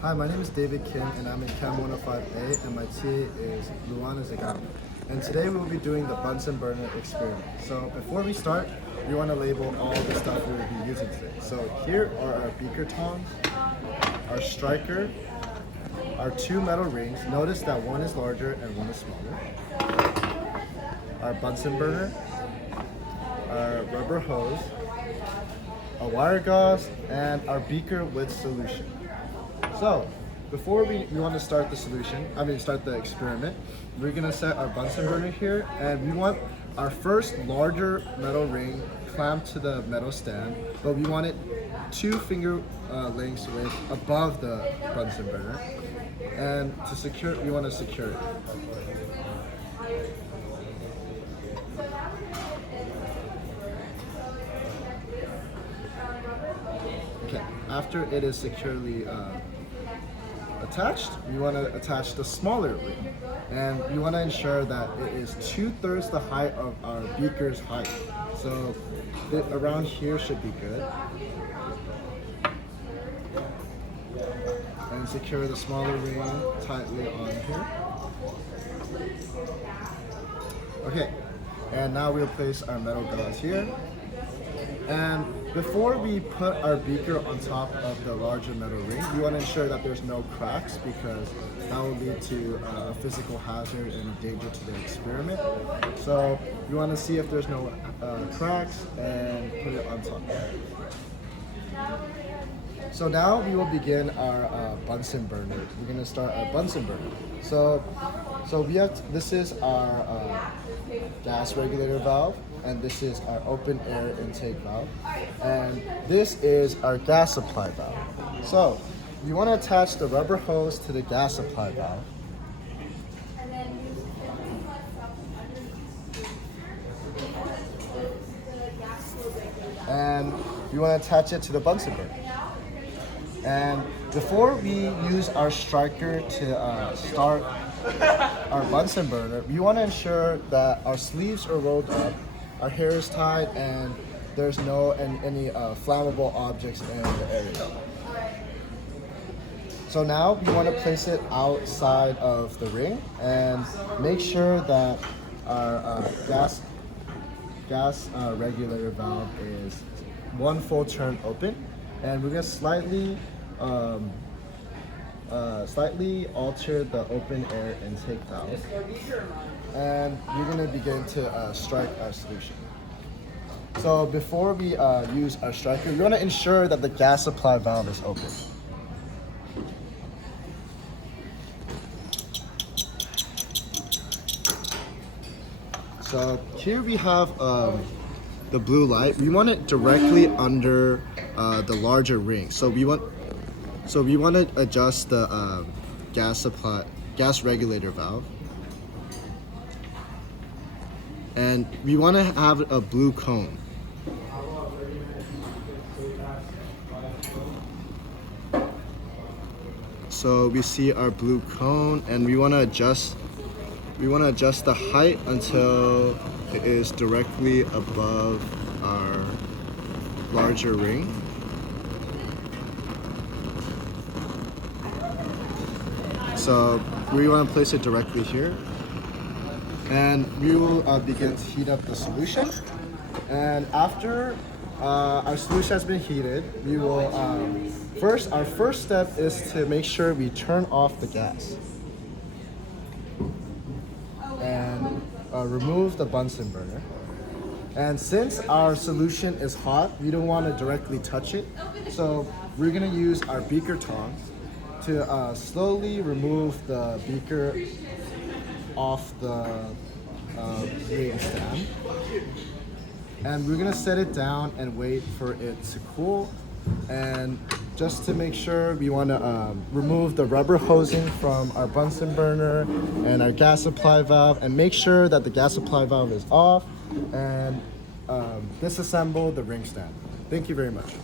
Hi, my name is David Kim and I'm in CHEM105A and my TA is Luana Zagami. And today we will be doing the Bunsen burner experiment. So before we start, we want to label all the stuff we will be using today. So here are our beaker tongs, our striker, our two metal rings. Notice that one is larger and one is smaller. Our Bunsen burner, our rubber hose, a wire gauze, and our beaker with solution. So, before we want to start start the experiment, we're gonna set our Bunsen burner here, and we want our first larger metal ring clamped to the metal stand, but we want it 2 finger lengths width above the Bunsen burner. And to secure it, we want to secure it. Okay, after it is securely attached, we want to attach the smaller ring, and we want to ensure that it is 2/3 the height of our beaker's height. So around here should be good. And secure the smaller ring tightly on here. Okay, and now we'll place our metal gauze here. And before we put our beaker on top of the larger metal ring, we want to ensure that there's no cracks, because that will lead to a physical hazard and a danger to the experiment. So we want to see if there's no cracks and put it on top. So now we will begin our Bunsen burner. We're going to start our Bunsen burner. So this is our gas regulator valve, and this is our open air intake valve, and this is our gas supply valve. So you want to attach the rubber hose to the gas supply valve. And you want to attach it to the Bunsen burner. And before we use our striker to start our Bunsen burner, we want to ensure that our sleeves are rolled up, our hair is tied, and there's any flammable objects in the area. So now we want to place it outside of the ring and make sure that our gas regulator valve is 1 full turn open, and we're going to slightly alter the open air intake valve, and we're going to begin to strike our solution. So before we use our striker, we want to ensure that the gas supply valve is open. So here we have the blue light. We want it directly under the larger ring. So we want to adjust the gas regulator valve, and we want to have a blue cone. So we see our blue cone, and we want to adjust the height until it is directly above our larger ring. So we want to place it directly here, and we will begin to heat up the solution. And after our solution has been heated, we will our first step is to make sure we turn off the gas and remove the Bunsen burner. And since our solution is hot, we don't want to directly touch it, so we're going to use our beaker tongs to slowly remove the beaker off the ring stand. And we're going to set it down and wait for it to cool. And just to make sure, we want to remove the rubber hosing from our Bunsen burner and our gas supply valve, and make sure that the gas supply valve is off, and disassemble the ring stand. Thank you very much.